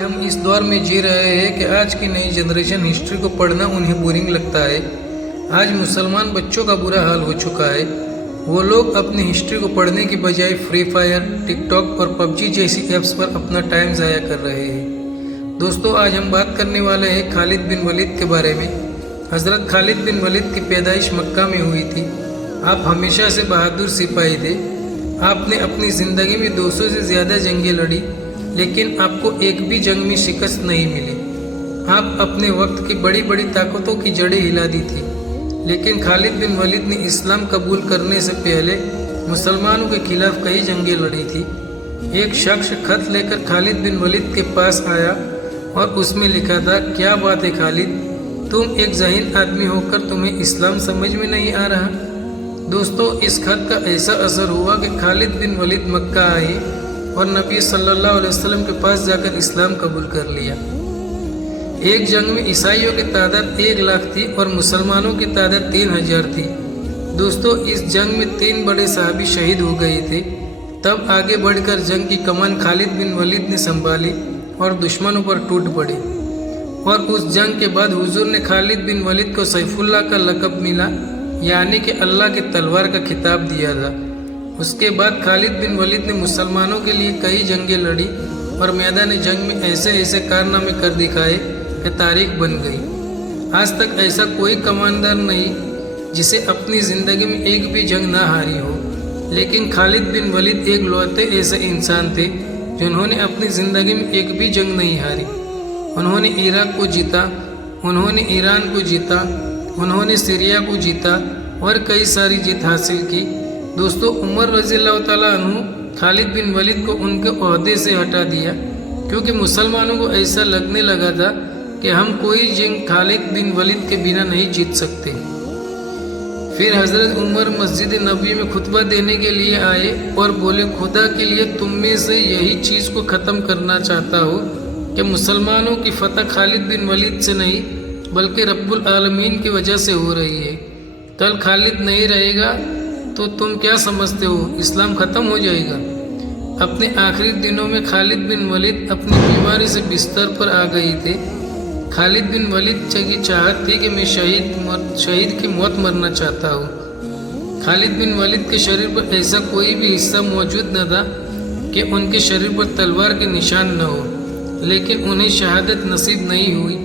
हम इस दौर में जी रहे हैं कि आज की नई जनरेशन हिस्ट्री को पढ़ना उन्हें बोरिंग लगता है। आज मुसलमान बच्चों का बुरा हाल हो चुका है। वो लोग अपनी हिस्ट्री को पढ़ने की बजाय फ्री फायर, टिकटॉक और पबजी जैसी ऐप्स पर अपना टाइम ज़ाया कर रहे हैं। दोस्तों, आज हम बात करने वाले हैं खालिद बिन वलीद के बारे में। हज़रत खालिद बिन वलीद की पैदाइश मक्का में हुई थी। आप हमेशा से बहादुर सिपाही थे। आपने अपनी ज़िंदगी में 200 से ज़्यादा जंगें लड़ी, लेकिन आपको एक भी जंग में शिकस्त नहीं मिली। आप अपने वक्त की बड़ी बड़ी ताकतों की जड़ें हिला दी थी, लेकिन खालिद बिन वलीद ने इस्लाम कबूल करने से पहले मुसलमानों के खिलाफ कई जंगें लड़ी थी। एक शख्स खत लेकर खालिद बिन वलीद के पास आया और उसमें लिखा था, क्या बात है खालिद, तुम एक ज़हीन आदमी होकर तुम्हें इस्लाम समझ में नहीं आ रहा। दोस्तों, इस खत का ऐसा असर हुआ कि खालिद बिन वलीद मक्का आए और नबी सल्लल्लाहु अलैहि वसल्लम के पास जाकर इस्लाम कबूल कर लिया। एक जंग में ईसाइयों की तादाद 1 लाख थी और मुसलमानों की तादाद 3000 थी। दोस्तों, इस जंग में 3 बड़े सहाबी शहीद हो गए थे। तब आगे बढ़कर जंग की कमान खालिद बिन वलीद ने संभाली और दुश्मनों पर टूट पड़े। और उस जंग के बाद हुजूर ने खालिद बिन वलीद को सैफुल्लाह का लक़ब मिला, यानी कि अल्लाह की तलवार का खिताब दिया था। उसके बाद खालिद बिन वलीद ने मुसलमानों के लिए कई जंगें लड़ी और मैदान जंग में ऐसे ऐसे कारनामे कर दिखाए कि तारीख बन गई। आज तक ऐसा कोई कमांडर नहीं जिसे अपनी ज़िंदगी में एक भी जंग ना हारी हो, लेकिन खालिद बिन वलीद एक लौते ऐसे इंसान थे जिन्होंने अपनी ज़िंदगी में एक भी जंग नहीं हारी। उन्होंने इराक को जीता, उन्होंने ईरान को जीता, उन्होंने सीरिया को जीता और कई सारी जीत हासिल की। दोस्तों, उमर रज़ियल्लाहु ताला अन्हु खालिद बिन वलीद को उनके ओहदे से हटा दिया, क्योंकि मुसलमानों को ऐसा लगने लगा था कि हम कोई जंग खालिद बिन वलीद के बिना नहीं जीत सकते। फिर हज़रत उमर मस्जिद नबी में खुतबा देने के लिए आए और बोले, खुदा के लिए तुम में से यही चीज़ को ख़त्म करना चाहता हो कि मुसलमानों की फतह खालिद बिन वलीद से नहीं बल्कि रब्बुल आलमीन की वजह से हो रही है। कल खालिद नहीं रहेगा तो तुम क्या समझते हो, इस्लाम ख़त्म हो जाएगा। अपने आखिरी दिनों में खालिद बिन वलीद अपनी बीमारी से बिस्तर पर आ गए थे। खालिद बिन वलीद की चाहत थी कि मैं शहीद की मौत मरना चाहता हूँ। खालिद बिन वलीद के शरीर पर ऐसा कोई भी हिस्सा मौजूद न था कि उनके शरीर पर तलवार के निशान न हो, लेकिन उन्हें शहादत नसीब नहीं हुई,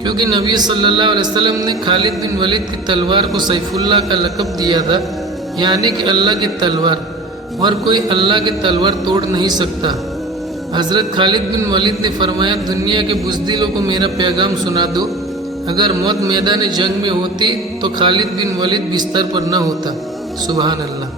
क्योंकि नबी सल्लल्लाहु अलैहि वसल्लम ने खालिद बिन वलीद की तलवार को सैफुल्लाह का लक़ब दिया था, यानी कि अल्लाह की तलवार, और कोई अल्लाह की तलवार तोड़ नहीं सकता। हज़रत खालिद बिन वलीद ने फरमाया, दुनिया के बुज़दिलों को मेरा पैगाम सुना दो, अगर मौत मैदान जंग में होती तो खालिद बिन वलीद बिस्तर पर न होता। सुभान अल्लाह।